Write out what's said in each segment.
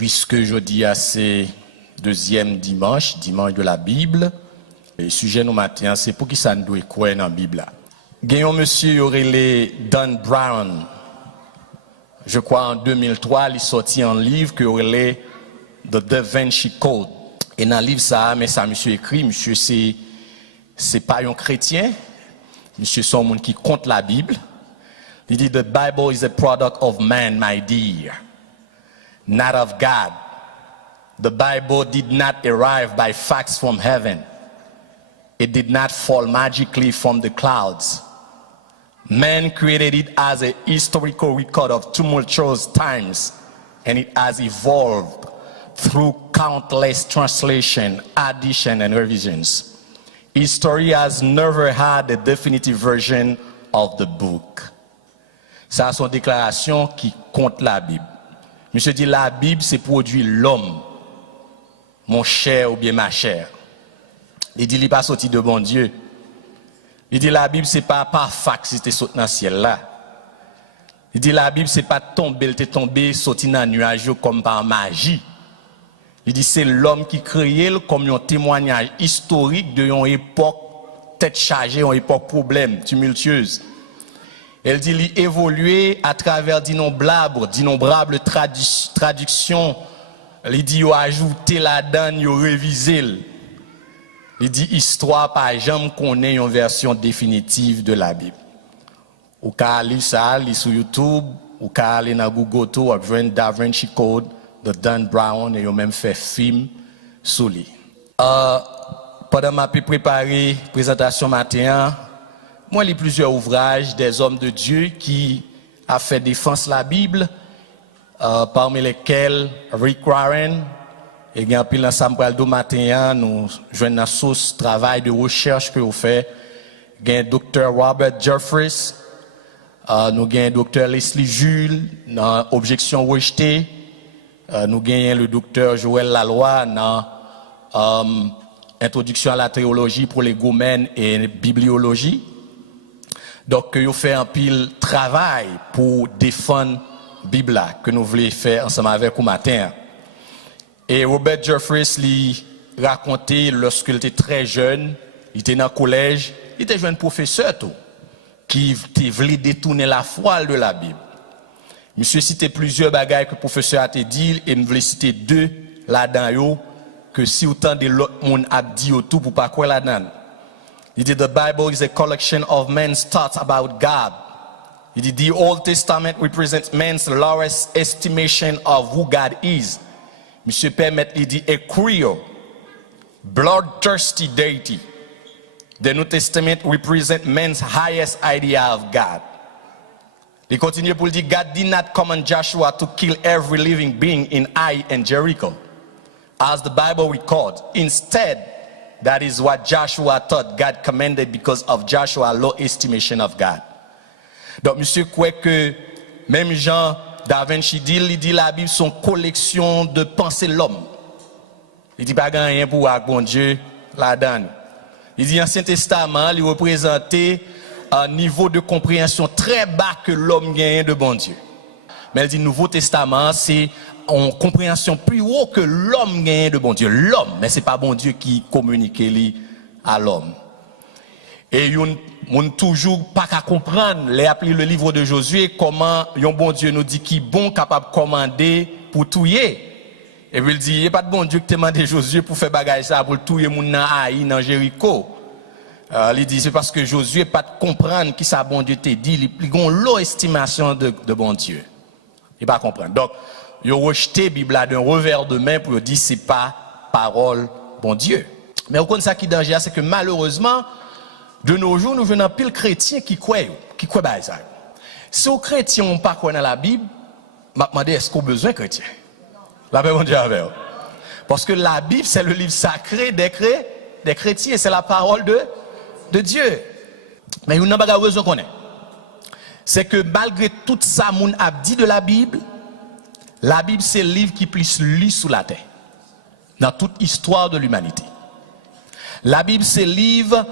Puisque jeudi c'est deuxième dimanche de la Bible, le sujet nous matin c'est pour qui ça nous doit croire dans la Bible. Gagnons monsieur Aurélie Dan Brown, je crois en 2003, il est sorti un livre que Aurélie The Da Vinci Code. Et dans le livre ça, mais ça monsieur écrit, monsieur c'est pas un chrétien, monsieur c'est un monde qui compte la Bible. Il dit the Bible is a product of man, my dear. Not of God. The Bible did not arrive by facts from heaven. It did not fall magically from the clouds. Man created it as a historical record of tumultuous times, and it has evolved through countless translation, addition, and revisions. History has never had a definitive version of the book. Ça, c'est une déclaration qui compte la Bible. Monsieur dit la Bible, c'est produit l'homme, mon cher ou bien ma chère. Il dit, il n'est pas sorti de bon Dieu. Il dit, la Bible, c'est pas par fac si c'était sorti dans le ciel là. Il dit, la Bible, c'est pas tombé, sorti dans le nuage comme par magie. Il dit, c'est l'homme qui crée comme un témoignage historique de une époque tête chargée, une époque problème, tumultueuse. Elle dit, il évolué à travers d'innombrables traductions. Il dit, il a ajouté là-dedans, il a révisé. Il dit, histoire par exemple qu'on ait une version définitive de la Bible. Ou qu'à aller ça, aller sur YouTube, ou qu'à aller dans Google Tour, ou joindre Da Vinci Code de Dan Brown, et ils ont même fait film sur lui. Pendant ma préparé présentation matin, moi, j'ai plusieurs ouvrages des hommes de Dieu qui a fait défense de la Bible, parmi lesquels Rick Warren, et il y a un pile ensemble de matin, nous jouons dans source travail de recherche que vous faites. Il y a Dr. Robert Jeffress, nous avons Dr. Leslie Jules dans Objection rejetée, nous avons le Dr. Joël Laloy dans Introduction à la théologie pour les goumènes et bibliologie. Donc, vous faites un pile travail pour défendre la Bible que nous voulons faire ensemble avec vous matin. Et Robert Jeffress lui racontait lorsqu'il était très jeune, il était dans le collège, il était jeune professeur tout, qui voulait détourner la foi de la Bible. Monsieur citait plusieurs bagages que le professeur a dit et nous voulons citer deux là-dedans que si autant de l'autre monde a dit tout pour pas quoi là-dedans. He did, the Bible is a collection of men's thoughts about God. He did, the Old Testament represents man's lowest estimation of who God is. Monsieur permet, il dit, a cruel, bloodthirsty deity. The New Testament represents man's highest idea of God. He continued to say, God did not command Joshua to kill every living being in Ai and Jericho, as the Bible records. Instead, that is what Joshua thought God commanded because of Joshua's low estimation of God. Donc, monsieur croit que même Jean Da Vinci dit, il dit la Bible son collection de pensées de l'homme. Il dit pas rien pour bon Dieu là-dedans. Il dit l'Ancien Testament, il représentait un niveau de compréhension très bas que l'homme gagne de bon Dieu. Mais il dit Nouveau Testament, c'est en compréhension plus haut que l'homme gagne de bon Dieu. L'homme, mais c'est pas bon Dieu qui communique à l'homme. Et on toujours pas qu'à comprendre, les appeler le livre de Josué, comment un bon Dieu nous dit qui bon capable de commander pour tuer. Et puis il dit, il n'y a pas de bon Dieu qui te demande Josué pour faire bagage ça, pour tuer mon nan Haï dans Jéricho. Il dit, c'est parce que Josué pas de comprendre qui ça bon Dieu te dit, il a une low estimation de bon Dieu. Il pas comprendre. Donc, il a rejeté la Bible d'un revers de main pour dire c'est pas parole bon Dieu. Mais au contraire, ça qui est danger, c'est que malheureusement, de nos jours, nous venons pile chrétiens qui croient ça. Si aux chrétiens n'ont pas croit dans la Bible, je me demande est-ce qu'on a besoin de chrétiens? La paix, mon Dieu, avec vous. Parce que la Bible, c'est le livre sacré des chrétiens, c'est la parole de Dieu. Mais il y a une chose qu'on connaît. C'est que malgré tout ça, mon a dit de la Bible, c'est le livre qui plus lu sous la terre, dans toute histoire de l'humanité. La Bible, c'est le livre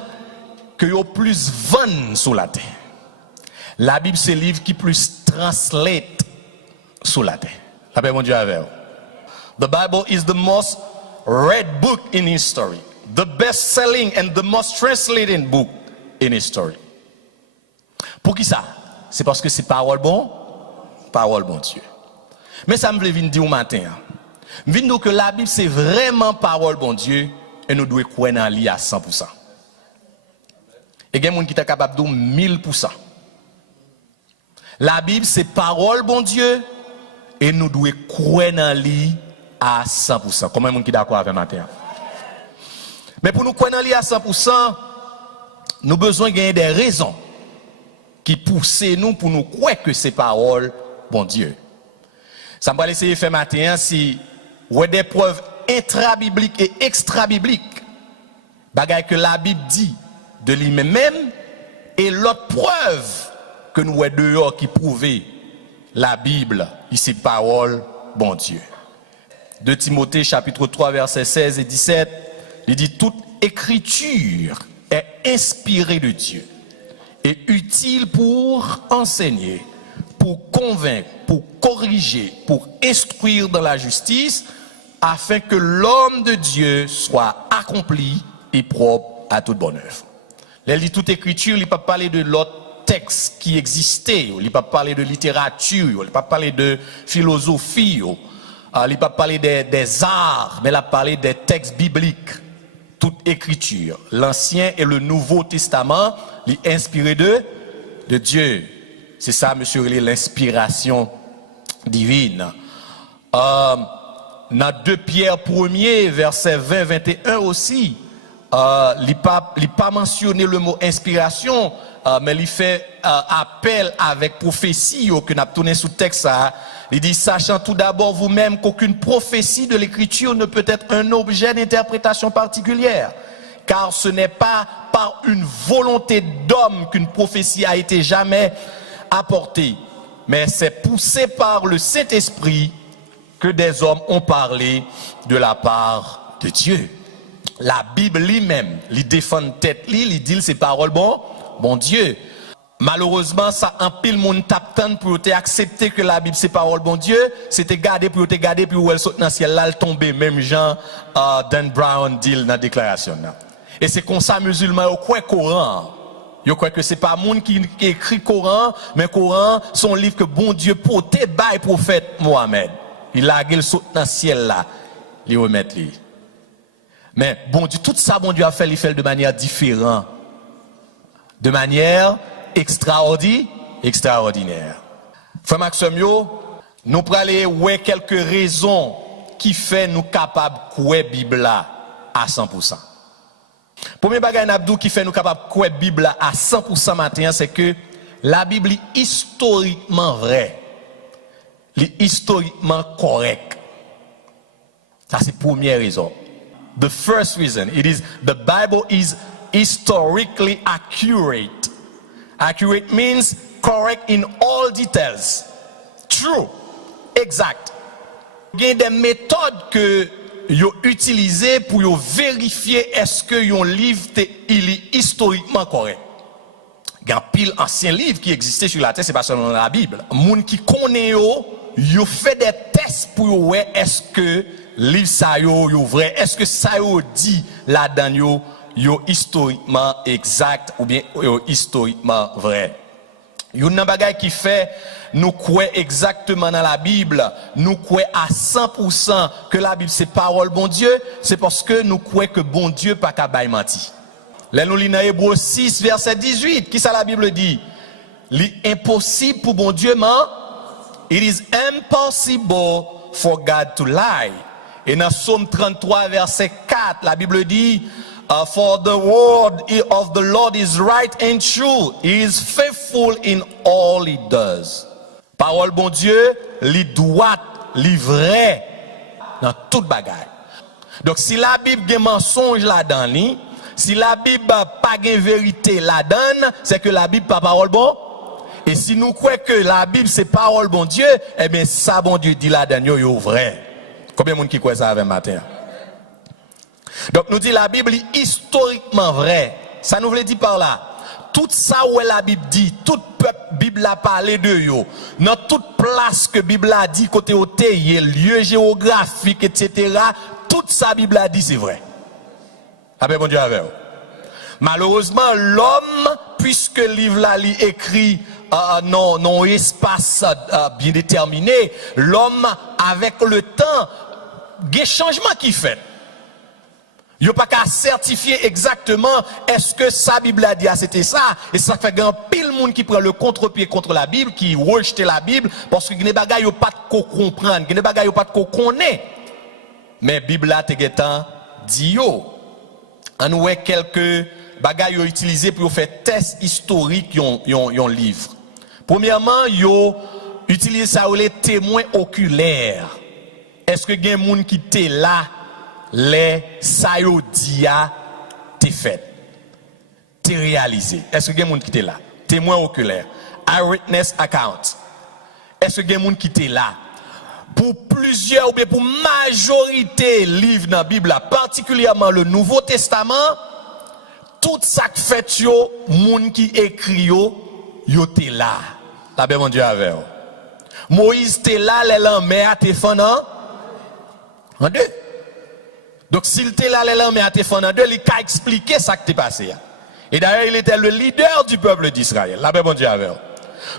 que y a plus vend sous la terre. La Bible, c'est le livre qui plus translate sous la terre. La paix, mon Dieu, avec vous. The Bible is the most read book in history, the best-selling and the most translated book in history. Pour qui ça? C'est parce que c'est parole bon Dieu. Mais ça me veut dire au matin. Je veux dire que la Bible c'est vraiment parole bon Dieu et nous devons croire dans lui à 100%. Et il y a des gens qui sont capables de dire 1000%. La Bible c'est parole bon Dieu et nous devons croire dans lui à 100%. Comment est-ce qui est d'accord avec matin? Mais pour nous croire dans lui à 100%, nous avons besoin de gagner des raisons qui poussent nous pour nous croire que c'est parole bon Dieu. Ça va essayer de faire matin si vous avez des preuves intra-bibliques et extra-bibliques. Bagaille que la Bible dit de lui-même et l'autre preuve que nous avons dehors qui prouve la Bible, ici parole bon Dieu. 2 Timothée chapitre 3 versets 16 et 17, il dit toute écriture est inspirée de Dieu et utile pour enseigner, pour convaincre, pour corriger, pour instruire dans la justice, afin que l'homme de Dieu soit accompli et propre à toute bonne œuvre. Il dit toute écriture, il ne peut pas parler de l'autre texte qui existait, il ne peut pas parler de littérature, il ne peut pas parler de philosophie, il ne peut pas parler des arts, mais il a parlé des textes bibliques. Toute écriture, l'Ancien et le Nouveau Testament, est inspiré de Dieu. C'est ça, monsieur, l'inspiration divine. Dans 2 Pierre 1er, verset 20-21 aussi, il n'a pas mentionné le mot inspiration, mais il fait appel avec prophétie, que nous avons tourné sous texte. Il dit, sachant tout d'abord vous-même qu'aucune prophétie de l'écriture ne peut être un objet d'interprétation particulière, car ce n'est pas par une volonté d'homme qu'une prophétie a été jamais apportée, mais c'est poussé par le Saint-Esprit que des hommes ont parlé de la part de Dieu. La Bible lui-même, il défend tête, il dit c'est parole bon Dieu. Malheureusement, ça empile mon taptan pour te accepter que la Bible c'est parole bon Dieu, c'était garder puis où elle saute dans le ciel là, elle tomber même Jean Dan Brown dit dans la déclaration. Et c'est comme ça musulman croit Coran. Yo croit que c'est pas monde qui écrit Coran, mais Coran son livre que bon Dieu porté by prophète Mohammed. Il a gueule saute dans le ciel là, il remettre lui. Mais bon Dieu, tout ça bon Dieu a fait, il fait de manière différente. De manière extraordinaire. Frère Maxime, nous prenons aller voir quelques raisons qui font nous capables de croire la Bible à 100%. Premier bagage n'abdou qui fait nous capables de croire la Bible à 100% matin, c'est que la Bible est historiquement vraie. est historiquement correct. Ça c'est la première raison. The first reason, the Bible is historically accurate. Accurate means correct in all details. True, exact. Il y a des méthodes que vous utilisez pour vérifier est-ce que un livre il est historiquement correct. Il y a pile ancien livre qui existait sur la terre, c'est pas seulement dans la Bible. Les gens qui connaissent yo fait des tests pour voir est-ce que livre ça yo vrai, est-ce que ça yo dit là-dedans yo historiquement exact ou bien yo historiquement vrai. Yon nan bagay qui fait nous croyons exactement dans la Bible, nous croyons à 100% que la Bible c'est parole bon Dieu, c'est parce que nous croyons que bon Dieu pas capable menti. Là nous lisons Hébreux 6 verset 18, qui ça la Bible dit? L'impossible pour bon Dieu ment. It is impossible for God to lie. Et dans Psaume 33 verset 4, la Bible dit for the word of the Lord is right and true. He is faithful in all he does. Parole bon Dieu, li droite, li vrai dans toute bagaille. Donc si la Bible a mensonge là-dedans, si la Bible pas de vérité là-dedans, c'est que la Bible pas parole bon. Et si nous croyons que la Bible c'est parole bon Dieu, eh bien ça bon Dieu dit là-dedans yo vrai. Combien de monde qui croit ça avec matin? Donc nous dit la Bible est historiquement vraie. Ça nous veut dire par là, tout ça où la Bible dit, toute peuple Bible a parlé de yo, dans toute place que Bible a dit côté au lieu géographique etc. Tout ça Bible a dit c'est vrai. Après bon Dieu avec vous. Malheureusement l'homme puisque le livre là li écrit non espace bien déterminé, l'homme avec le temps des changements qui fait. Il n'y a pas qu'à certifier exactement est-ce que sa Bible a dit c'était ça. Et ça fait grand pile monde qui prend le contre-pied contre la Bible, qui rejette la Bible, parce que il y a des bagages qui pas de comprendre, il y a des bagages qui pas de connaître. Mais la Bible a dit yo. On voit quelques bagages utilisés pour faire test historique yon livre. Premièrement, yo utilise ça les témoins oculaires. Est-ce que il y a des gens qui étaient là? Les sayodia t'es fait, t'es réalisé. Est-ce que il y a des gens qui étaient là? Témoin oculaire, eyewitness account. Est-ce que il y a des gens qui étaient là? Pour plusieurs ou bien pour majorité livres dans la Bible, particulièrement le Nouveau Testament, tout ça que fait yo, moun qui écrit yo t'es là. La paix mon Dieu avec vous. Moïse t'es là, les lambert t'es fan en deux. Donc, s'il était là, mais à Téphane 2, il a expliqué ça qui t'est passé. Et d'ailleurs, il était le leader du peuple d'Israël. La paix, bon Dieu, avec.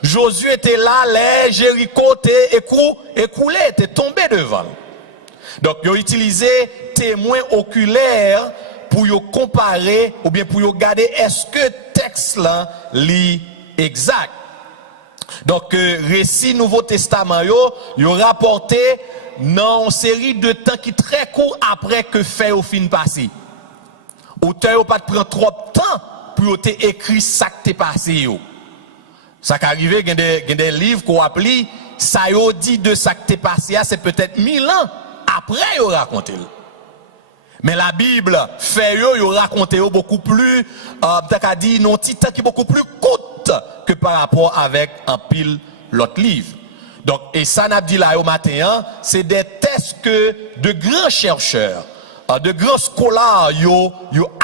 Josué était là, les Jéricho étaient écoulés, étaient tombés devant. Donc, il a utilisé témoins oculaires pour y comparer, ou bien pour y regarder est-ce que le texte là, lit exact. Donc, récit Nouveau Testament, il a rapporté dans une série de temps qui est très court après que fait au fin passé. Auteur n'a pas prendre trop de temps pour écrire ça qui est passé. Ça qui arrive, il y a des livres qu'on appelle ça yo dit de ça qui est passé, c'est peut-être 1000 ans après il raconté. Mais la Bible fait yo raconté beaucoup plus t'as dit non petit temps qui est beaucoup plus court que par rapport avec un pile l'autre livre. Donc, et ça n'a dit là au matin, c'est des tests que de grands chercheurs, de grands scolaires, yo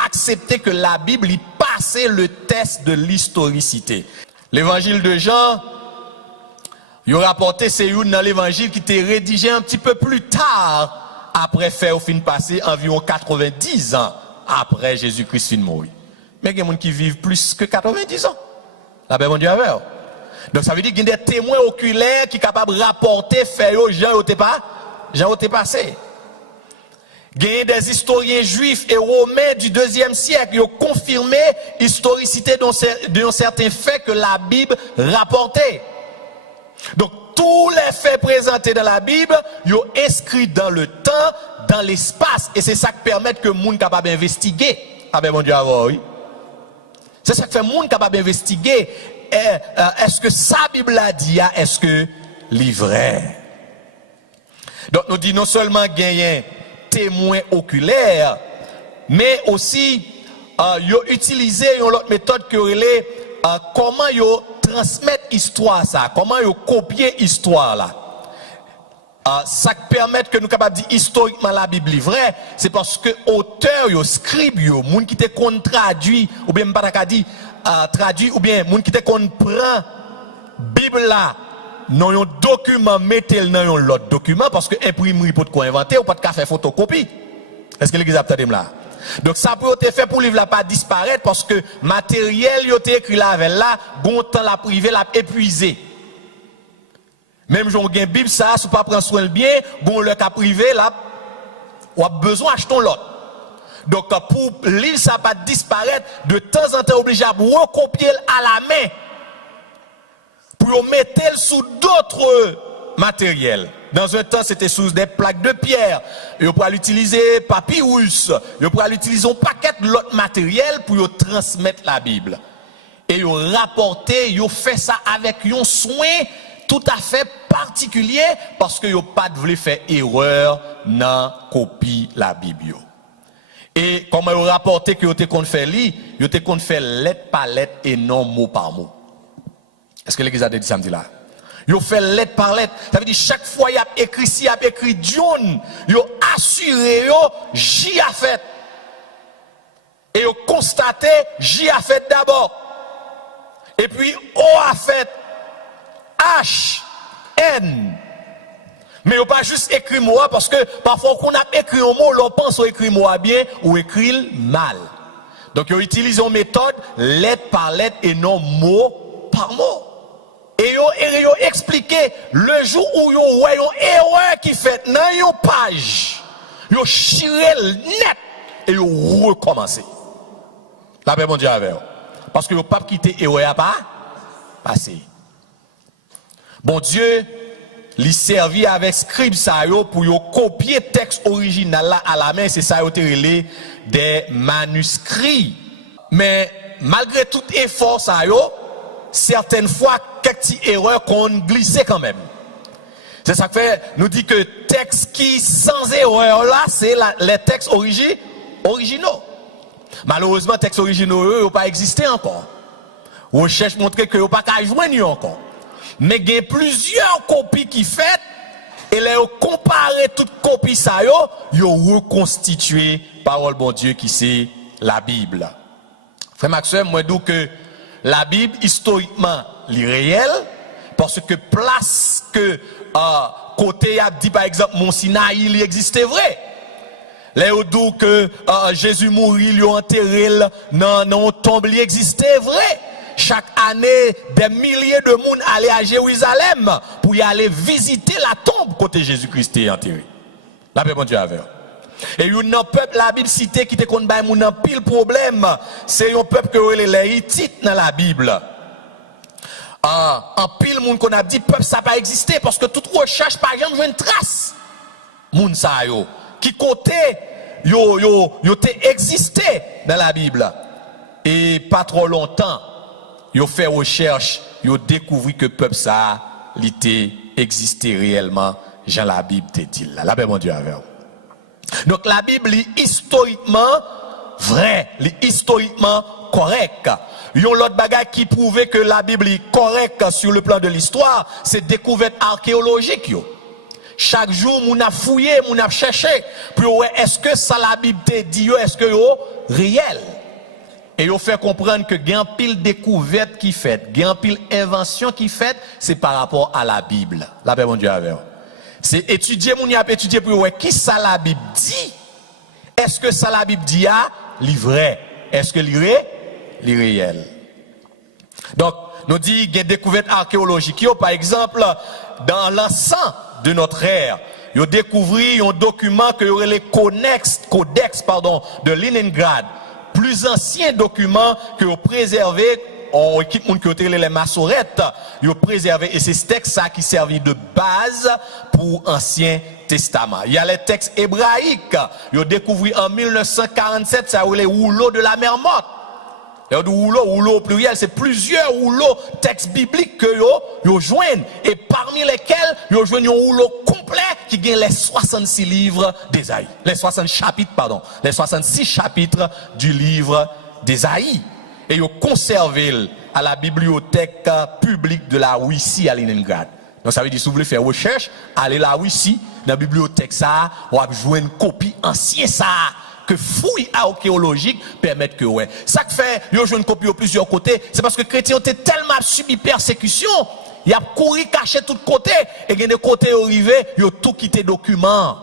accepté que la Bible y passait le test de l'historicité. L'évangile de Jean, yo rapporté c'est une dans l'évangile qui était rédigé un petit peu plus tard, après faire au fin passé, environ 90 ans après Jésus-Christ fin mort. Mais il y a des gens qui vivent plus que 90 ans. La paix mon Dieu avec. Donc ça veut dire qu'il y a des témoins oculaires qui sont capables de rapporter fait Jean était passé. Il y a des historiens juifs et romains du 2e siècle qui ont confirmé l'historicité d'un certain fait que la Bible rapportait. Donc tous les faits présentés dans la Bible, ils sont inscrits dans le temps, dans l'espace, et c'est ça qui permet que les gens soient capables d'investiguer. Ah ben mon Dieu, oui. C'est ça qui fait que les gens soient capables d'investiguer. Est-ce que sa Bible a dit, est-ce que l'ivraie? Donc nous disons non seulement gagner témoins oculaires, mais aussi ils ont utilisé une autre méthode que relais comment ils transmettent l'histoire ça, comment ils copier l'histoire là. Ça permet que nous sommes capables de dire historiquement la Bible est vraie, c'est parce que auteur, scribe, moun qui te traduit ou bien pas dit traduit ou bien moun qui te prend Bible là dans un document mettez-le dans un autre document parce que imprimerie pour quoi inventer ou pas de faire photocopie. Est-ce que l'église a peut-être là? Donc ça peut être fait pour livre là pas disparaître parce que matériel yo te écrit là avec là bon temps la privé la épuisé. Même j'en gain Bible ça si pas prendre soin le bien bon le cas privé là ou a besoin acheter l'autre. Donc pour livre ça pas disparaître de temps en temps obligé à recopier à la main pour mettre sous d'autres matériels. Dans un temps, c'était sous des plaques de pierre. Ils pourraient l'utiliser papyrus. Ils pourraient l'utiliser un paquet de l'autre matériel pour transmettre la Bible. Et ils rapporté, ils fait ça avec un soin tout à fait particulier parce qu'ils n'ont pas voulu faire erreur dans la copie de la Bible. Et comme ils ont rapporté qu'ils ont fait ils ont fait lettre par lettre et non mot par mot. Est-ce que l'église a dit samedi là? Ils fait lettre par lettre. Ça veut dire chaque fois il a écrit si, il a écrit John, ils ont assuré j'y a fait. Et ils ont constaté j'y a fait d'abord. Et puis O a fait H, N. Mais on pas juste écrit mot parce que parfois qu'on a écrit un mot, l'on pense qu'on écrit mot bien ou écrit mal. Donc on utilise une méthode lettre par lettre et non mot par mot. Et yo expliqué le jour où yo ouais une erreur qui fait dans une page, yo chiré net et yo recommencer. La paix mon Dieu avec. Parce que yo pas quitter erreur pas passer. Bon Dieu li servi avec scribe ça yo pour yo copier texte original là à la main, c'est ça yo te relé des manuscrits. Mais malgré tout effort ça yo, certaines fois quelques petites erreurs qu'on glissait quand même. C'est ça que fait nous dit que texte qui sans erreur là, c'est les textes originaux. Malheureusement textes originaux eux n'ont pas existé encore. Recherche montre que n'ont pas qu'à joindre encore. Mais il y a plusieurs copies qui faites et les comparer toutes copies ça yo reconstitué parole bon Dieu qui c'est la Bible. Frère Maxime, moi dis que la Bible historiquement est réelle parce que place que côté a dit par exemple Mont Sinaï il existait vrai. Les dit que Jésus mourit, il enterré dans tombe il existait vrai. Chaque année, des milliers de monde allaient à Jérusalem pour y aller visiter la tombe côté Jésus-Christ est enterré. La paix bon Dieu avec. Et il y a un peuple, la Bible cité qui te connaît pas moun pile problème, c'est un peuple que les Hittites dans la Bible. En pile moun qu'on a dit peuple ça pas existé parce que toute recherche par exemple une trace. Moun ça yo qui côté yo te existé dans la Bible. Et pas trop longtemps yo fait recherche, yo découvert que peuple ça l'était existé réellement, Jean la Bible te dit là. La paix mon Dieu avec. Donc la Bible est historiquement vrai, est historiquement correct. Yon l'autre bagage qui prouvait que la Bible est correcte sur le plan de l'histoire, c'est découverte archéologique yo. Chaque jour, moun a fouillé, moun a cherché, puis ouais, est-ce que ça la Bible te dit yo, est-ce que yo réel? Et yo fait comprendre que gen pile découverte qui fait, gen pile invention qui fait, c'est par rapport à la Bible. La paix mon Dieu avec. C'est étudier moun y a étudier pour ouais, qui ça la Bible dit? Est-ce que ça la Bible dit a li vrai? Est-ce que li réel? Donc, nous dit gen découverte archéologique yo par exemple dans l'encens de notre ère, yo découvri un document que yo les codex de Leningrad. Plus ancien document que vous préservé, on équipe moun qui les massorettes, vous préservé et c'est ce texte ça qui servit de base pour Ancien Testament. Il y a les textes hébraïques, vous découvert en 1947 ça les rouleaux de la mer morte. Et rouleau au pluriel, c'est plusieurs rouleaux textes bibliques que yo joignent et parmi lesquels yo joignent un rouleau complet qui gagne les 66 livres d'Ésaïe. Les 66 chapitres du livre d'Ésaïe. Et yo conservé à la bibliothèque publique de la Russie à Leningrad. Donc ça veut dire si vous voulez faire recherche, allez la Russie dans la bibliothèque ça, on va jouer une copie ancienne ça. Que fouilles archéologiques permettent que ouais. Ça que fait, yo joué une copie de plusieurs côtés, c'est parce que les chrétiens ont tellement subi persécution, ils ont couru caché de tous côtés et il y a des côtés arrivés, ils ont tout quitté document.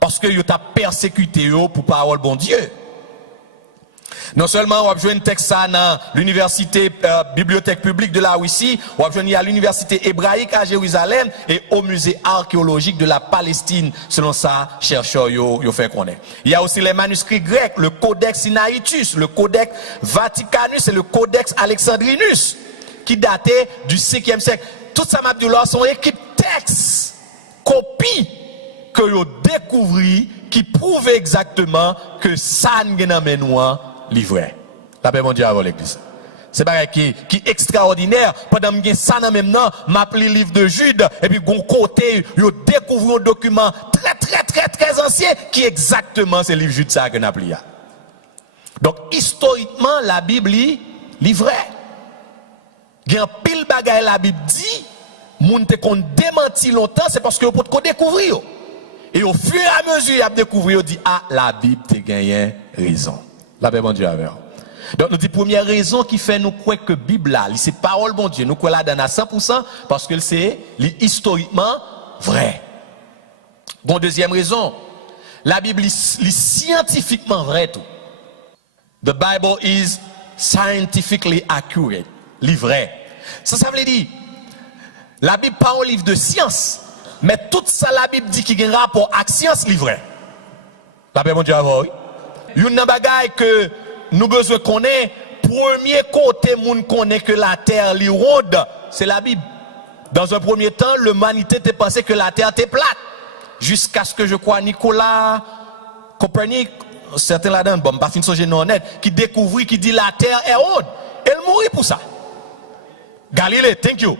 Parce que ils ont persécuté pour parole bon Dieu. Non seulement on a besoin de texte ça dans l'université bibliothèque publique de la Russie, on a besoin à l'université hébraïque à Jérusalem et au musée archéologique de la Palestine, selon ça chercheurs yo fait connaître. Il y a aussi les manuscrits grecs, le Codex Sinaitus, le Codex Vaticanus et le Codex Alexandrinus qui datait du 5e siècle. Tout ça m'a dit là sont équipes textes, copies que yo découvri qui prouvent exactement que ça n'gen livré. La paix mon Dieu avant l'église. C'est pareil qui extraordinaire. Pendant que ça dans même temps, m'appelé livre de Jude et puis gon côté, yo découvre un document très ancien qui exactement c'est livre Jude ça que n'a appelé. Donc historiquement la Bible est vrai. Il y a pile bagaille la Bible dit, moun te kon démenti longtemps, c'est parce que vous pouvez découvrir. Et au fur et à mesure, il a découvert, il dit, ah, la Bible te gagné raison. La paix, bon Dieu, avec. Donc nous dit première raison qui fait nous croire que Bible là, c'est parole bon Dieu, nous croyons là dans à 100% parce que c'est historiquement vrai. Bon deuxième raison, la Bible est scientifiquement vrai tout. The Bible is scientifically accurate, vrai. Ça veut dire la Bible pas un livre de science, mais tout ça la Bible dit qu'il y a un rapport avec science vrai. La paix mon Dieu oui. Une bagaille que nous besoin connaître, premier côté moun connaît que la terre li ronde, c'est la Bible. Dans un premier temps, l'humanité était pensée que la terre était plate. Jusqu'à ce que je crois Nicolas Copernic, certains là-dedans, bon, pas fin de songer non honnête, qui découvrit, qui dit la terre est ronde. Elle mourit pour ça. Galilée, thank you.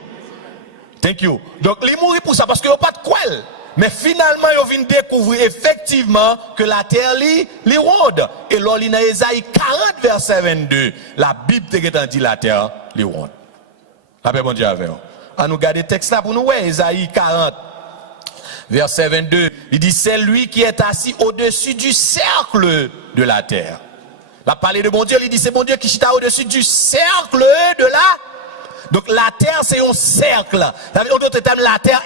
Thank you. Donc, il mourit pour ça parce qu'il n'y a pas de quoi. Mais finalement, il vient découvrir effectivement que la terre li ronde. Et là, dans Ésaïe 40, verset 22, la Bible te dit la terre li ronde. La paix, bon Dieu, avec vous. À nous garder le texte là pour nous, ouais, Ésaïe 40. Verset 22, il dit, c'est lui qui est assis au-dessus du cercle de la terre. La parler de bon Dieu, il dit, c'est bon Dieu qui chita au-dessus du cercle de la. Donc la terre, c'est un cercle. En d'autres termes, la terre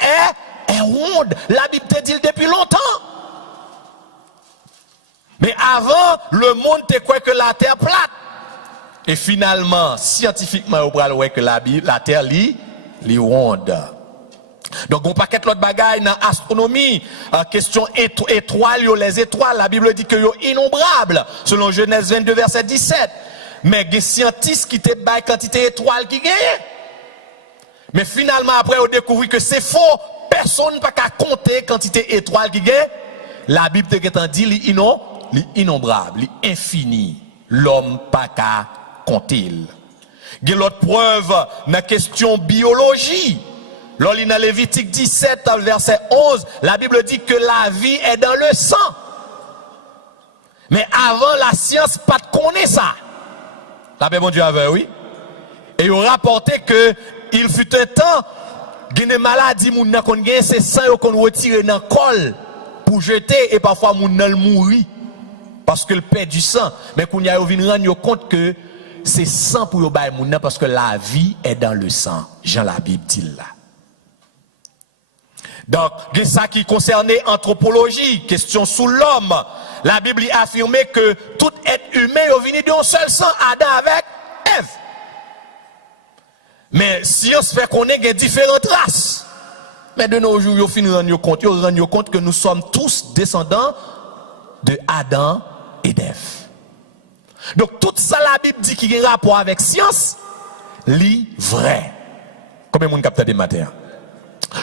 est ronde. La Bible te dit depuis longtemps. Mais avant, le monde te croit que la terre plate. Et finalement, scientifiquement, on voit que la terre est ronde. Donc, on paquet l'autre bagaille dans l'astronomie, question étoiles, les étoiles, la Bible dit que sont innombrables, selon Genèse 22, verset 17. Mais il y a des scientifiques qui te baillent quantité d'étoiles qui gagnent. Mais finalement, après, on découvre que c'est faux. Personne n'a pas compter quantité d'étoiles qui gagnent. La Bible te dit l'innombrable, l'infini. L'homme pas qu'à compter. Il y a l'autre preuve dans la question biologie. Lors dans Lévitique 17, verset 11, la Bible dit que la vie est dans le sang. Mais avant, la science pas de connaître ça. La paix, mon Dieu, avait, oui. Et il a rapporté que il fut un temps, il y a des maladies, qu'on gagne ces sangs qu'on retire dans le col pour jeter, et parfois, moun nan mourir parce que le perd du sang. Mais qu'on y a rendre compte que c'est sang pour yo bay moun nan parce que la vie est dans le sang. Jean la Bible dit là. Donc, il y a ça qui concernait l'anthropologie, question sous l'homme. La Bible a affirmé que tout être humain est venu d'un seul sang, Adam avec Ève. Mais si on se fait connaître, il y a différentes races. Mais de nos jours, on rend compte que nous sommes tous descendants de Adam et d'Ève. Donc, tout ça, la Bible dit qu'il y a un rapport avec science, li vrai. Combien de monde capte des matières?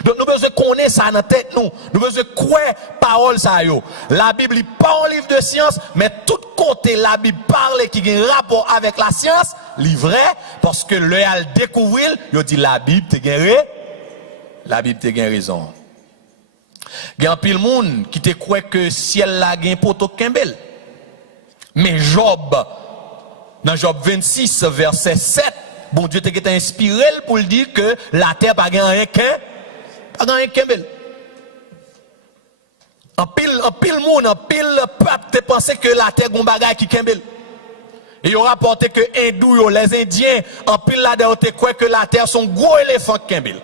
Donc nous besoin connaître ça dans la tête nous. Nous besoin quoi parole ça yo. La Bible n'est pas un livre de science, mais tout côté la Bible parle qui a un rapport avec la science, li vrai parce que le al découvrir, yo dit la Bible te gagne la Bible te gagne raison. Il y a un pile monde qui te croit que ciel la gagne poto kembel. Mais Job dans Job 26 verset 7, bon Dieu t'a inspiré pour dire que la terre pas gagne rien qu'un En pile monde, en pile peuple te pensait que la terre gon bagay qui kembel. Et ils ont rapporté que hindous, les indiens, en pile là-dedans te croient que la terre sont gros éléphants kembel.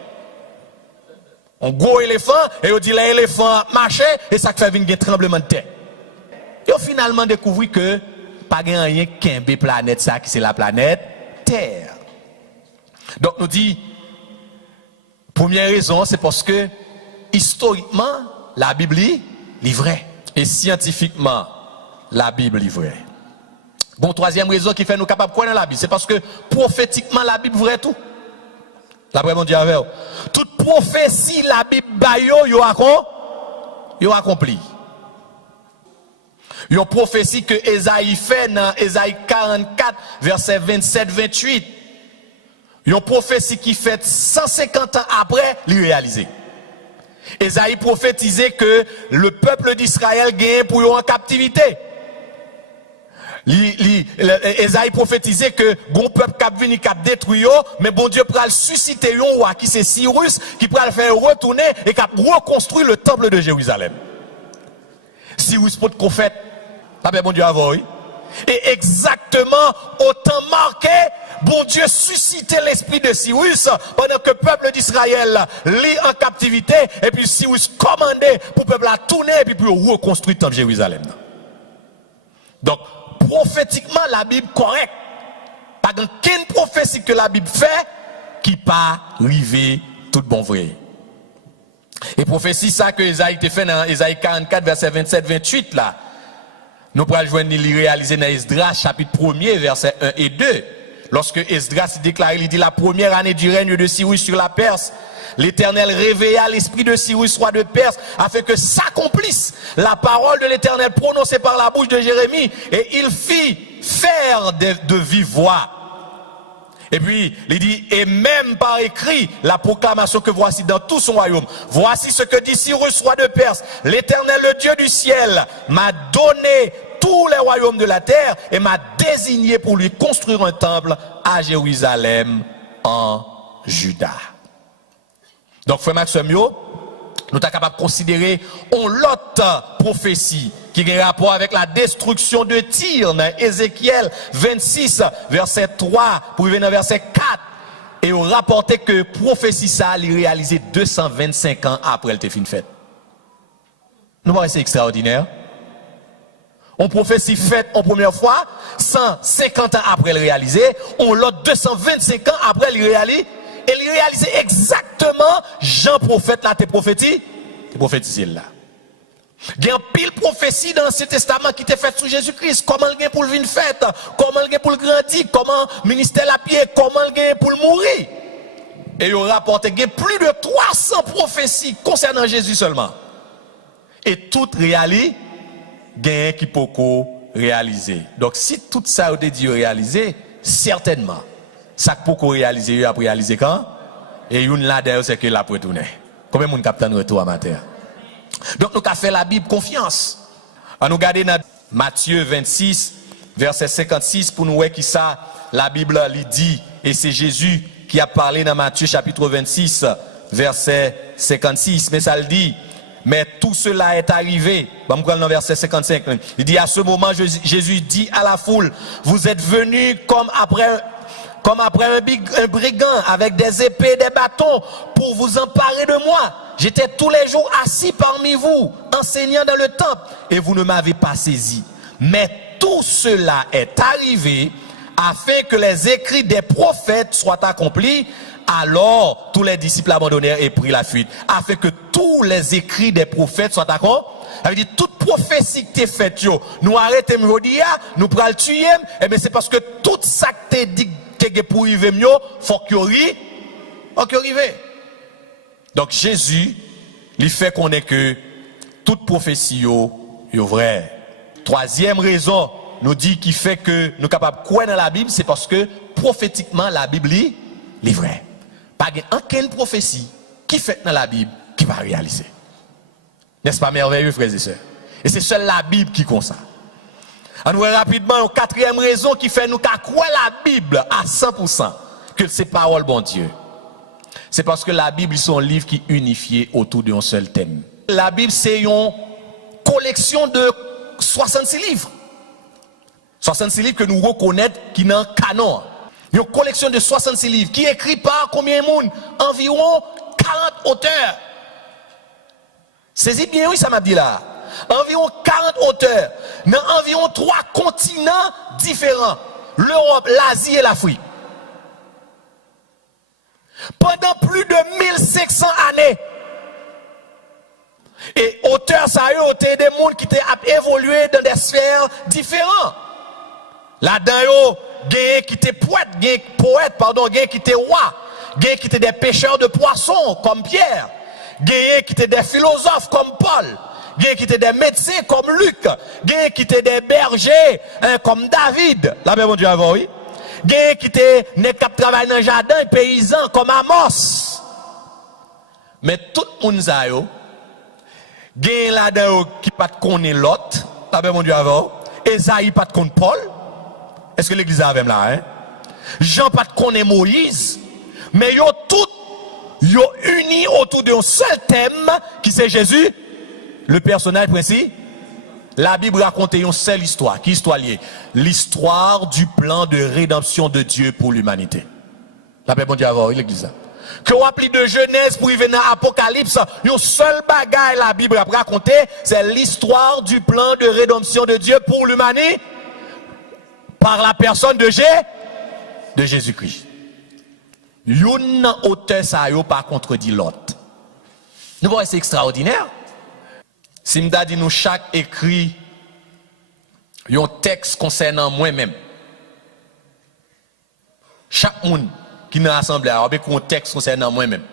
Un gros éléphant et ils dit l'éléphant marchait et ça fait venir un tremblement de terre. Ils ont finalement découvert que pas rien kembel planète ça qui c'est la planète Terre. Donc nous dit première raison, c'est parce que historiquement, la Bible est vraie. Et scientifiquement, la Bible est vraie. Bon, troisième raison qui fait nous capables de croire dans la Bible, c'est parce que prophétiquement, la Bible est vraie tout. La vraie, mon Dieu, avec toute prophétie, la Bible, yo accompli. Une prophétie que Ésaïe fait dans Ésaïe 44, verset 27-28. Une prophétie qui fait 150 ans après, l'y réaliser. Ésaïe prophétisait que le peuple d'Israël gagne pour eux en captivité. Ésaïe prophétisait que bon peuple cap vini cap détruire, mais bon Dieu pral susciter un roi qui c'est Cyrus qui pral faire retourner et cap reconstruire le temple de Jérusalem. Cyrus pour prophète, la paix bon Dieu avant. Et exactement autant marqué, bon Dieu suscitait l'esprit de Cyrus pendant que le peuple d'Israël lit en captivité, et puis Cyrus commandait pour le peuple à tourner et puis pour reconstruire le temple de Jérusalem. Donc, prophétiquement, la Bible correcte. Pas qu'une prophétie que la Bible fait qui pas arriver tout bon vrai. Et prophétie ça que Esaïe te fait dans Esaïe 44 verset 27-28 là. Nous pourrons joindre les réaliser dans Esdras chapitre 1er verset 1 et 2. Lorsque Esdras déclare, il dit la première année du règne de Cyrus sur la Perse, l'Éternel réveilla l'esprit de Cyrus, roi de Perse, afin que s'accomplisse la parole de l'Éternel prononcée par la bouche de Jérémie, et il fit faire de vive voix. Et puis, il dit, et même par écrit, la proclamation que voici dans tout son royaume. Voici ce que dit Cyrus, roi de Perse. L'Éternel, le Dieu du ciel, m'a donné tous les royaumes de la terre et m'a désigné pour lui construire un temple à Jérusalem en Juda. Donc, frère Maxime, nous sommes capables de considérer l'autre prophétie qui a rapport avec la destruction de Tyr dans Ézéchiel 26, verset 3, pour venir dans verset 4. Et on rapportait que prophétie ça a réalisé 225 ans après elle était fin faite. Nous voyons c'est extraordinaire. On prophétie faite en première fois, 150 ans après elle réalisée, on l'autre 225 ans après elle réalisée. Elle réalisait exactement Jean prophète là, tes prophétisé là. Il y a pile prophétie dans l'Ancien Testament qui était faite sur Jésus-Christ. Comment il y a pour le venir fait, comment il y a pour le grandir, comment le ministère la pied, comment il y a pour le mourir. Et il rapporte qu'il y a plus de 300 prophéties concernant Jésus seulement. Et toutes réalisées, il y a qui peut réaliser. Donc si tout ça a été dit réalisé, certainement, ça peut réaliser, il a réalisé quand? Et une là d'ailleurs, c'est que la peut tourner. Combien de monde capte un retour à matin? Donc nous avons fait la Bible confiance. On nous regarder dans Matthieu 26, verset 56, pour nous voir qui ça, la Bible lui dit, et c'est Jésus qui a parlé dans Matthieu chapitre 26, verset 56, mais ça le dit, mais tout cela est arrivé, on va dans verset 55, il dit à ce moment, Jésus dit à la foule, vous êtes venus comme après un brigand avec des épées et des bâtons pour vous emparer de moi. J'étais tous les jours assis parmi vous, enseignant dans le temple, et vous ne m'avez pas saisi. Mais tout cela est arrivé afin que les écrits des prophètes soient accomplis. Alors, tous les disciples abandonnèrent et prirent la fuite. Afin que tous les écrits des prophètes soient accomplis. Ça veut dire, toute prophétie que tu as faite, nous arrêtons de dire, nous prenons le tuer, et bien c'est parce que tout ça que tu as dit pour arriver mieux, il faut qu'il arrive. Donc Jésus, il fait qu'on est que toute prophétie est vraie. Troisième raison, nous dit qui fait que nous sommes capables de croire dans la Bible, c'est parce que prophétiquement la Bible est vraie. Pas aucune prophétie qui fait dans la Bible qui va réaliser. N'est-ce pas merveilleux, frères et sœurs? Et c'est seule la Bible qui comme ça. On voit rapidement une quatrième raison qui fait nous croire la Bible à 100% que c'est parole bon Dieu. C'est parce que la Bible c'est un livre qui est unifié autour d'un seul thème. La Bible c'est une collection de 66 livres. 66 livres que nous reconnaissons qui sont en canon. Une collection de 66 livres qui est écrit par combien de monde? Environ 40 auteurs. Saisis bien, oui, ça m'a dit là. Environ 40 auteurs dans environ 3 continents différents. L'Europe, l'Asie et l'Afrique. Pendant plus de 1500 années. Et auteurs, ça a eu des mondes qui ont évolué dans des sphères différentes. Là-dedans, il y a qui étaient poètes, il y a qui étaient rois, il y a qui étaient des pêcheurs de poissons comme Pierre, il y a qui étaient des philosophes comme Paul, il y a qui étaient des médecins comme Luc, il y a qui étaient des bergers comme David. Là, bien, mon Dieu, avant, oui. Il y a qui étaient des qui travaillent dans le jardin, paysans comme Amos. Mais tout le monde a eu. Il y a là-dedans qui ne connaît pas l'autre. Là, bien, mon Dieu, avant. Esaïe pas de connaît Paul. Est-ce que l'église a même là, hein? Jean pas de connaît Moïse. Mais yo tout, yo unis autour d'un seul thème qui c'est Jésus, le personnage principal. La Bible raconte une seule histoire. Qui histoire liée? L'histoire du plan de rédemption de Dieu pour l'humanité. La paix bon Dieu avoir, l'église. Que on appelle de Genèse pour y venir à Apocalypse, une seule bagaille la Bible a raconté, c'est l'histoire du plan de rédemption de Dieu pour l'humanité par la personne de Jésus-Christ. Yon auteur ça yo pas contredit l'autre. Nous voyons c'est extraordinaire. Si m'da dit nous chaque écrit un texte concernant moi-même. Chaque monde qui dans l'assemblée a un texte concernant moi-même.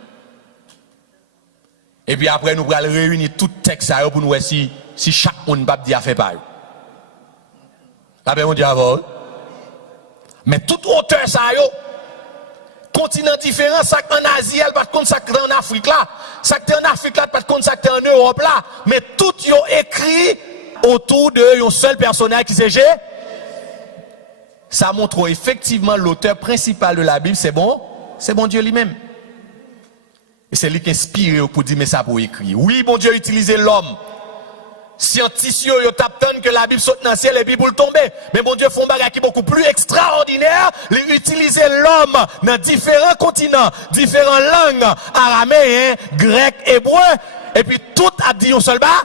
Et puis après nous allons réunir tout texte ça pour nous voir si chaque monde va dire faire pareil. La paix mon Dieu avant. Mais tout auteur ça yo continent différent, ça en Asie, elle pas contre ça en Afrique là, ça en Afrique là, pas contre ça en Europe là, mais tout yo écrit autour de un seul personnage qui c'est Jésus. Ça montre effectivement l'auteur principal de la Bible, c'est bon Dieu lui-même. Et c'est lui qui inspire pour dire mais ça pour écrire. Oui, bon Dieu a utilisé l'homme. Scientifiques yo t'attendent que la Bible saute dans le ciel et puis pour le tomber. Mais bon Dieu font bagage qui est beaucoup plus extraordinaire, les utiliser l'homme dans différents continents, différentes langues, araméen, grec, hébreu, et puis tout a dit un seul bas.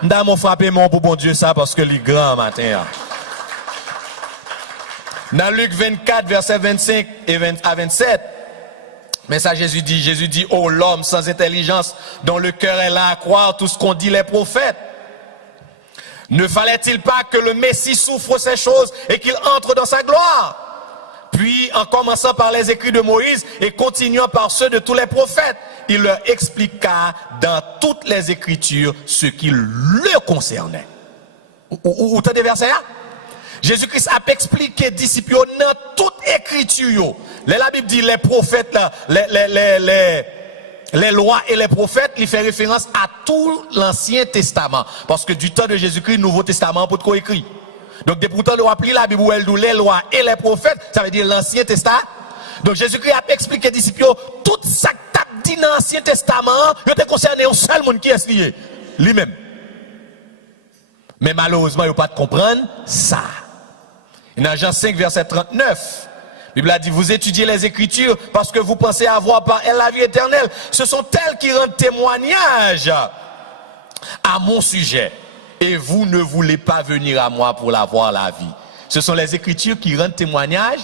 Nous mon frappé mon pour bon Dieu ça parce que les grands matin. Dans Luc 24 verset 25 à 27. Mais ça Jésus dit oh l'homme sans intelligence dont le cœur est là à croire tout ce qu'ont dit les prophètes. Ne fallait-il pas que le Messie souffre ces choses et qu'il entre dans sa gloire? Puis, en commençant par les écrits de Moïse et continuant par ceux de tous les prophètes, il leur expliqua dans toutes les Écritures ce qui le concernait. Où t'as des versets là? Jésus-Christ a expliqué disciples dans toute Écriture. La Bible dit les prophètes là, les lois et les prophètes, il fait référence à tout l'Ancien Testament. Parce que du temps de Jésus-Christ, le Nouveau Testament pour quoi écrit. Donc, de pourtant, on appeler la Bible où elle dit les lois et les prophètes, ça veut dire l'Ancien Testament. Donc, Jésus-Christ a expliqué aux disciples, tout ça que tu dit dans l'Ancien Testament, il était concerné un seul monde qui est lié, lui-même. Mais malheureusement, il ne pas comprendre ça. Et dans Jean 5, verset 39, la Bible a dit, vous étudiez les Écritures parce que vous pensez avoir par elles la vie éternelle. Ce sont elles qui rendent témoignage à mon sujet. Et vous ne voulez pas venir à moi pour avoir la vie. Ce sont les Écritures qui rendent témoignage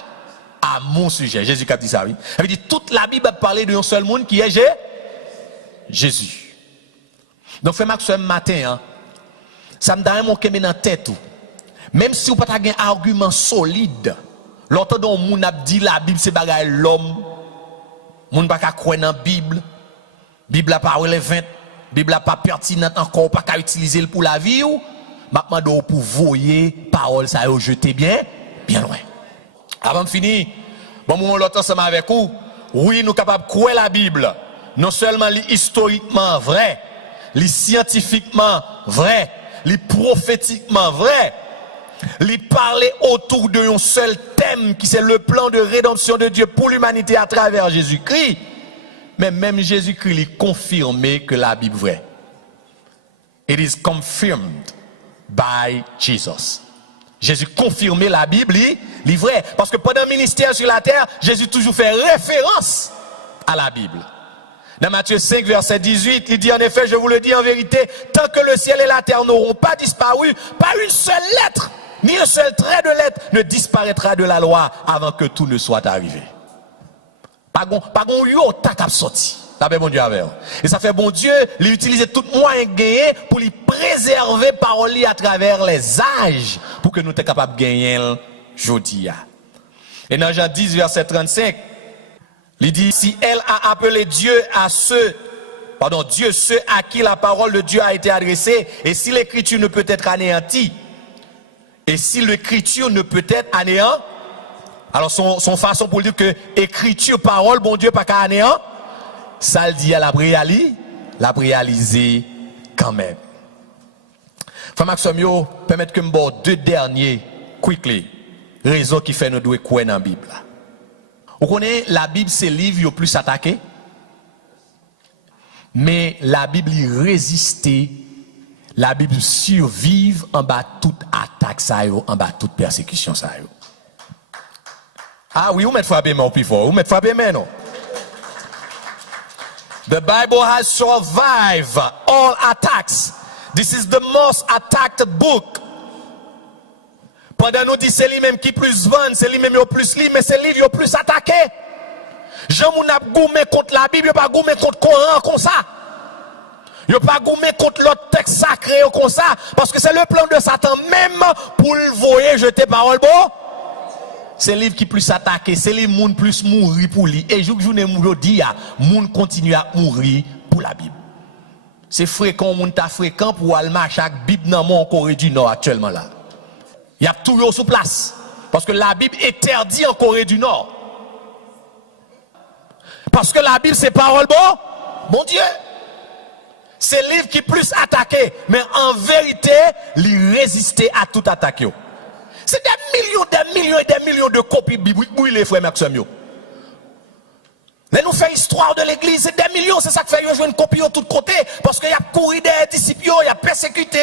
à mon sujet. Jésus qui a dit ça, oui. Il dit, toute la Bible a parlé d'un seul monde qui est Jésus. Donc, frère Max, ce matin, ça me donne mon kémé dans la tête. Même si vous n'avez pas un argument solide, l'autre dont moun a dit la Bible c'est bagay l'homme, moun pas ka croire dans Bible, Bible pas relevant, Bible pas pertinente encore, pas ka utiliser pour la vie ou, maintenant pour voyer parole ça yo jeter bien loin. Avant de finir, bon moment l'autre ensemble avec vous, oui nous capables croire la Bible, non seulement historiquement vrai, scientifiquement vrai, prophétiquement vrai. Il parlait autour d'un seul thème qui c'est le plan de rédemption de Dieu pour l'humanité à travers Jésus-Christ. Mais même Jésus-Christ il confirmé que la Bible est vraie. It is confirmed by Jesus. Jésus confirmé la Bible est vraie. Parce que pendant le ministère sur la terre, Jésus toujours fait référence à la Bible. Dans Matthieu 5, verset 18, il dit en effet, je vous le dis en vérité, tant que le ciel et la terre n'auront pas disparu, pas une seule lettre, ni un seul trait de lettre ne disparaîtra de la loi avant que tout ne soit arrivé. Pas gon yo ta k'ap sorti. Ça fait bon Dieu avec. Et ça fait bon Dieu, il utilise tout moyen gagné pour lui préserver parole à travers les âges pour que nous soyons capables de gagner jodi. Et dans Jean 10 verset 35, il dit si elle a appelé Dieu ceux à qui la parole de Dieu a été adressée, et si l'écriture ne peut être anéantie, alors son façon pour dire que écriture, parole, bon Dieu, pas qu'à anéant, ça le dit à la réaliser quand même. Frère Maxime, permettez que je me deux derniers, quickly, raisons qui fait nous doit croire dans la Bible. Vous connaissez, la Bible, c'est le livre le plus attaqué, mais la Bible résiste La Bible survive en bas toute attaque ça yo, en bas toute persécution ça yo. Ah oui, vous mettez frappé mais au plus fort. Vous mettez frappé mais non. The Bible has survived all attacks. This is the most attacked book. Pendant nous dit c'est lui-même qui plus vend, c'est lui-même qui plus lit, mais c'est lui qui plus attaqué. Jean moun a goumé contre la Bible, il pas goumé contre le Coran comme ça. Il pas goumé contre l'autre texte sacré comme ça, parce que c'est le plan de Satan même pour le voyer jeter parole bon. C'est livre qui plus attaqué, c'est les moun plus mourir pour lui. Et journée moun dit ya, moun continue à mourir pour la Bible. C'est fréquent moun ta fréquent pour aller marcher avec Bible dans mon Corée du Nord actuellement là. Il y a toujours sous place parce que la Bible interdit en Corée du Nord. Parce que la Bible c'est parole bon, mon Dieu. C'est le livre qui plus attaqué, mais en vérité, il résistait à tout attaque. C'est des millions et des millions de copies bibliques les frères Maxime. Mais nous faisons histoire de l'église, c'est des millions, c'est ça qui fait jouer une copie de tous côtés, parce qu'il y a couru des disciples, il y a persécuté,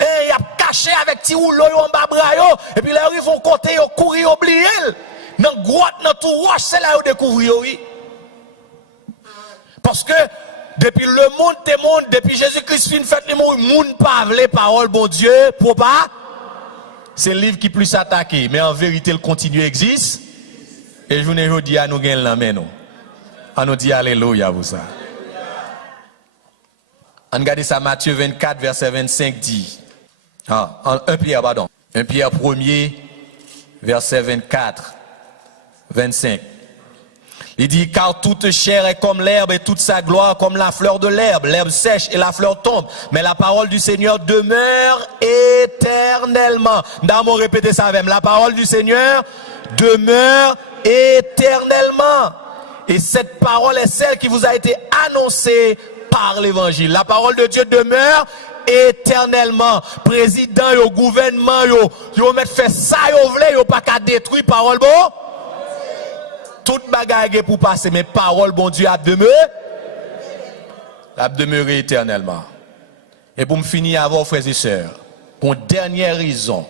il y a caché avec petit rouleau en bas bras, et puis là ils vont côté, ils courir, oublier. Dans la grotte, dans tout roche, c'est là où ils découvrent, oui. Parce que depuis le monde témoigne, depuis Jésus-Christ fin fait le monde pas les paroles bon Dieu pour pas. C'est le livre qui plus attaqué, mais en vérité le continue existe. Et je ne dis à nous gagner la main non. On nous dit alléluia pour ça. On regarde ça Matthieu 24 verset 25 dit. 1 Pierre pardon. 1 Pierre 1er verset 24 25. Il dit, car toute chair est comme l'herbe et toute sa gloire comme la fleur de l'herbe. L'herbe sèche et la fleur tombe. Mais la parole du Seigneur demeure éternellement. D'abord, répétez ça avec moi. La parole du Seigneur demeure éternellement. Et cette parole est celle qui vous a été annoncée par l'évangile. La parole de Dieu demeure éternellement. Président, le gouvernement, yo met fait ça, yo vle, yo pas qu'à détruire parole bon. Toute bagaille pour passer, mais parole, bon Dieu, a demeuré éternellement. Et pour me finir avant, frères et sœurs, pour une dernière raison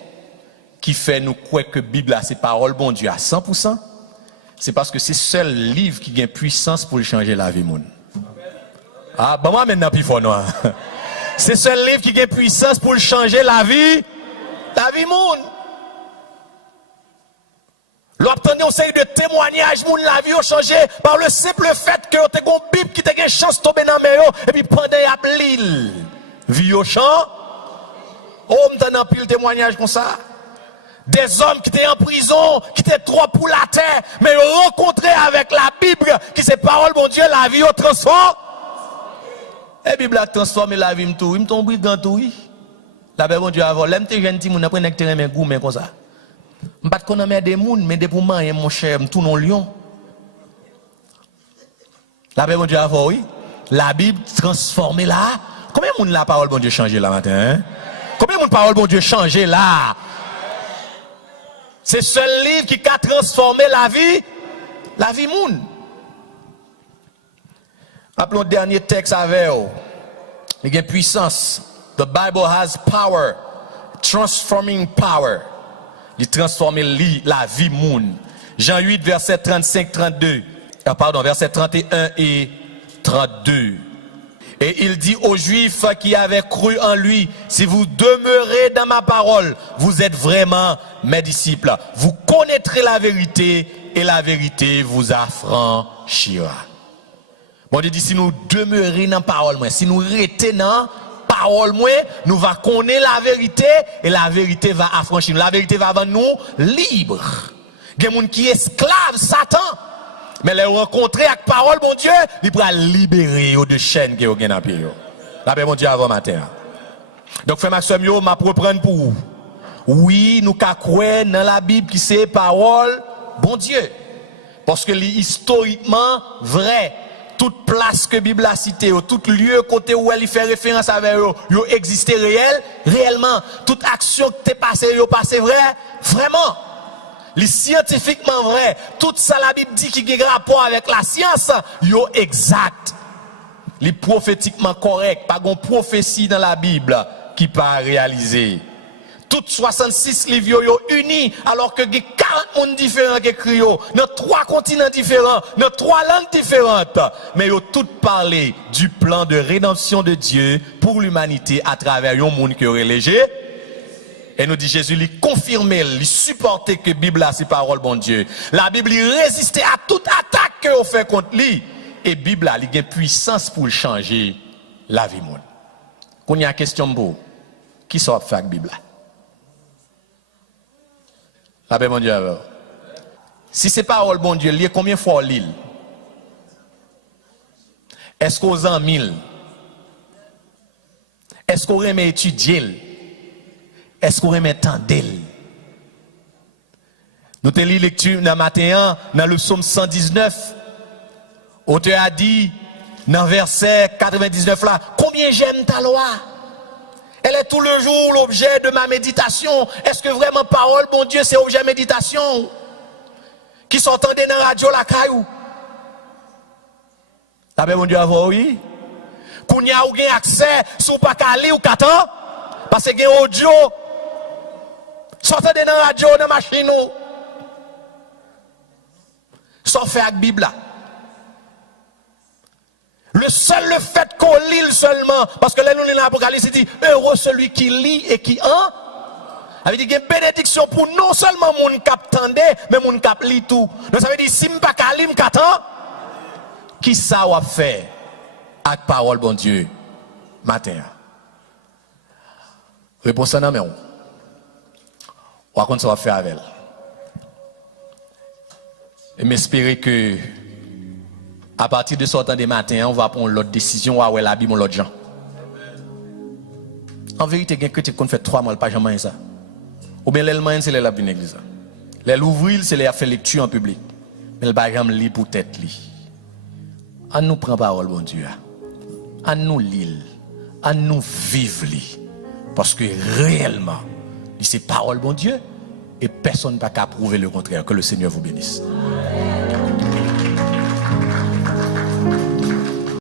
qui fait nous croire que la Bible a ses paroles, bon Dieu, à 100%, c'est parce que c'est le seul livre qui a puissance pour changer la vie monde. Ah, bon, moi maintenant, plus fort, non. C'est le seul livre qui a puissance pour changer la vie monde. L'obtenir au sein de témoignages, moun la vie a changé par le simple fait que tu as une Bible qui t'a une chance de tomber dans la main et puis pendant y a l'île. Vie au champ. Oh, m't'en pile témoignage comme ça. Des hommes qui étaient en prison, qui étaient trop pour la terre, mais rencontrés avec la Bible, qui c'est parole, mon Dieu, la vie au transforme. Et la Bible a transformé la vie, il m'ton brigand tout. La Bible, mon Dieu, avant, l'aime t'es gentil, mon après n'ectere mes goûts, mais comme ça. Je ne sais pas des gens, mais des pour moi, mon cher, tout non lion. La Bible, bon Dieu, avant, oui. La Bible transformée là. Combien de monde la parole, bon Dieu, changé là matin? Hein? Combien de monde parole, bon Dieu, changé là? C'est seul livre qui a transformé la vie monde. Appelons le dernier texte avec vous. Il y a puissance. The Bible has power, transforming power. Il transforme la vie moun. Jean 8, verset 35-32. Pardon, verset 31 et 32. Et il dit aux Juifs qui avaient cru en lui, si vous demeurez dans ma parole, vous êtes vraiment mes disciples. Vous connaîtrez la vérité et la vérité vous affranchira. Bon, il dit, si nous demeurons dans la parole, si nous restons dans parole moi, nous va connaître la vérité et la vérité va affranchir. La vérité va rendre nous libres. Il y a des gens qui esclavent Satan, mais les rencontrer avec parole, mon Dieu, il pourra libérer de chaînes qui ont dans pied. La paix, mon Dieu, avant matin. Donc, frère Maxime, je vais reprendre pour vous. Oui, nous croyons dans la Bible qui c'est parole, bon Dieu. Parce que historiquement vrai. Toute place que la Bible a cité, tout lieu côté où elle fait référence avec eux, yo existé réellement. Toute action qui t'est passée, yo passé vrai, vraiment. Les scientifiquement vrai, tout ça la Bible dit qui a rapport avec la science, yo exact. Les prophétiquement correct, pas de prophétie dans la Bible qui pas réalisé. Toutes 66 livres yo unis alors que il y a 40 monde différents qui écrivent dans 3 continents différents, dans 3 langues différentes, mais ils ont toutes parlé du plan de rédemption de Dieu pour l'humanité à travers un monde qui aurait léger. Et nous dit Jésus, il confirmait, il supportait que la Bible c'est parole bon Dieu. La Bible résistait à toute attaque que on fait contre lui. Et la Bible a une puissance pour changer la vie monde. Quand il y a une question pour qui sort faire la Bible? La paix mon Dieu. Si c'est parole bon Dieu, il y a combien de fois l'île? Est-ce qu'on en 1000? Est-ce qu'on remet étudier? Est-ce qu'on remet tendre? Nous te lis lecture dans matin dans le psaume 119. Auteur a dit dans verset 99 là, combien j'aime ta loi? Elle est tout le jour l'objet de ma méditation. Est-ce que vraiment parole, bon Dieu, c'est objet de méditation? Qui s'entendait dans la radio la caillou? La paix, mon Dieu, avant, oui. Qu'on y a ou accès, sous pas calé ou katan, parce que y a audio. S'entendait dans la radio, dans la machine. Sans faire avec la Bible là. Le fait qu'on lit seulement, parce que là nous lisons l'Apocalypse, il dit heureux celui qui lit et qui en. Ça veut dire qu'il y a une bénédiction pour non seulement mon cap tendé, mais mon cap lit tout. Donc ça veut dire si je ne pas calim katan, qui ça va faire avec parole bon Dieu matin? Réponse non mais on va contre ça va faire avec elle. Et m'espérer que à partir de ce temps des matins, on va prendre l'autre décision, on va la Bible, l'autre gens. En vérité, il y a un critique qu'on fait 3 mois, pas jamais ça. Ou bien l'Allemagne, c'est la venir l'église. L'ouvrir, c'est la faire lecture en public. Mais le bagage lit pour tête li. On nous prend parole, bon Dieu. On nous lit. On nous vive li. Parce que réellement, c'est parole, bon Dieu. Et personne n'a qu'à prouver le contraire. Que le Seigneur vous bénisse.